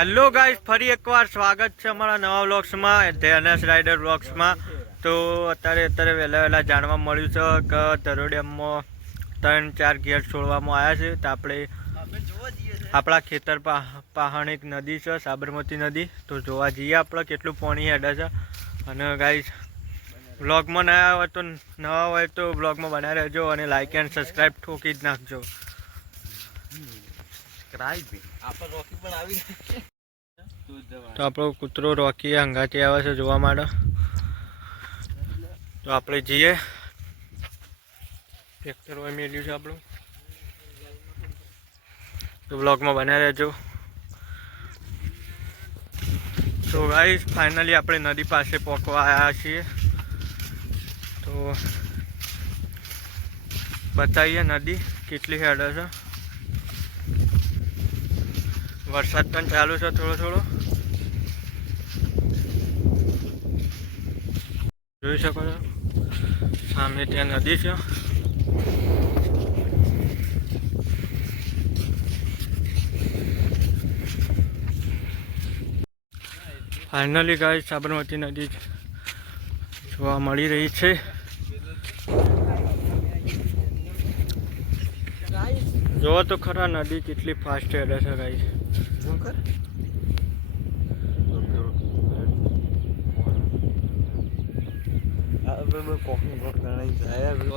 Hello guys, ફરી એકવાર સ્વાગત છે અમારા નવા વ્લોગ્સમાં, ધ્યાનસ રાઇડર વ્લોગ્સમાં. તો અત્યારે અત્યારે વહેલા વહેલા જાણવા મળ્યું છે કે દરોડિયામાં ત્રણ, ચાર ગેર છોડવામાં આવ્યા છે. તો આપણે, આપણા ખેતર પાહણ એક નદી છે, સાબરમતી નદી. તો જોવા જઈએ આપણે કેટલું પાણી હેડે છે. અને ગાઈસ, વ્લોગમાં નયા હોય તો, નવા હોય તો વ્લોગમાં બનાવી રહેજો અને લાઇક એન્ડ સબસ્ક્રાઈબ ઠોકી જ નાખજો. તો આપણો કૂતરો રોકી અંગાથી આવે છે જોવા માટે. તો આપણે જઈએ. ટ્રેક્ટર હોય મેળ્યું છે આપણું. તો બ્લોગમાં બનાવી રહેજો. તો ગાઈસ ફાઇનલી આપણે નદી પાસે પહોંચવા આવ્યા છીએ. તો બતાવીએ નદી કેટલી હેડે છે. વરસાદ પણ ચાલુ છે થોડો થોડો. જોઈ શકો છો. સામે ત્યાં નદી છે. ફાઇનલી ગાય સાબરમતી નદી જોવા મળી રહી છે. જોવો તો ખરા નદી કેટલી ફાસ્ટ હેડે છે ગાઈસ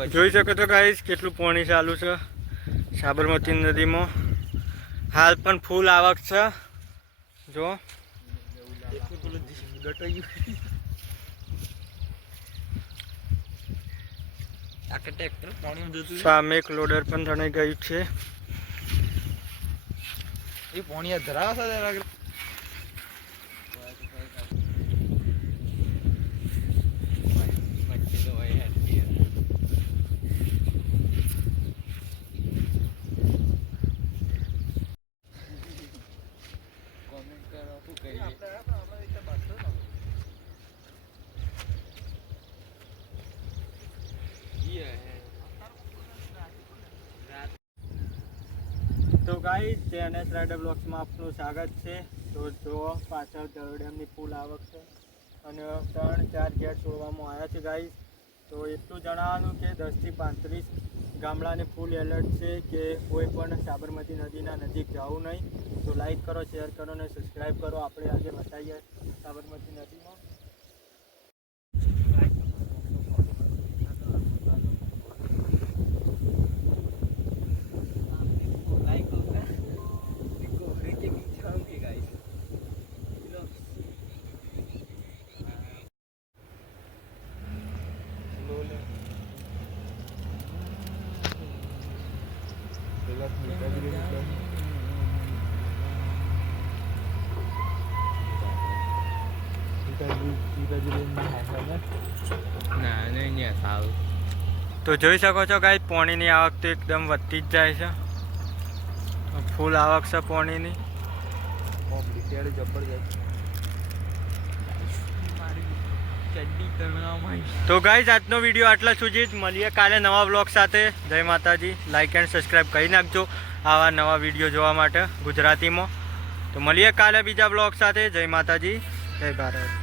જોઈ શકો છો ગાઈશ કેટલું પાણી ચાલુ છે. સાબરમતી નદીમાં. હાલ પણ ફૂલ આવક છે. જો. સામે એક લોડર પણ જણાઈ ગયું છે. તો ગાઈ ટેનએસ રાઇડર બ્લોક્સમાં આપનું સ્વાગત છે. તો જો પાછળ ડેમની ફૂલ આવક છે. અને ત્રણ ચાર ગેટ છોડવામાં આવ્યા છે ગાઈ તો એટલું જણાવવાનું કે દસથી પાંત્રીસ ગામડાને ફૂલ એલર્ટ છે કે કોઈ પણ સાબરમતી નદીના નજીક જવું નહીં. તો લાઈક કરો શેર કરો અને સબસ્ક્રાઈબ કરો. આપણે આજે બતાવીએ સાબરમતી નદીમાં. તો જોઈ શકો છો ગાઈ પોણીની આવક તો એકદમ વધતી જ જાય છે. ફૂલ આવક છે પાણીની. તો ગાઈઝ આજનો વીડિયો આટલા સુધી જ. મળીએ કાલે નવા બ્લોગ સાથે. જય માતાજી. લાઇક એન્ડ સબસ્ક્રાઈબ કરી નાખજો આવા નવા વીડિયો જોવા માટે ગુજરાતીમાં. તો મળીએ કાલે બીજા બ્લોગ સાથે. જય માતાજી. જય ભારત.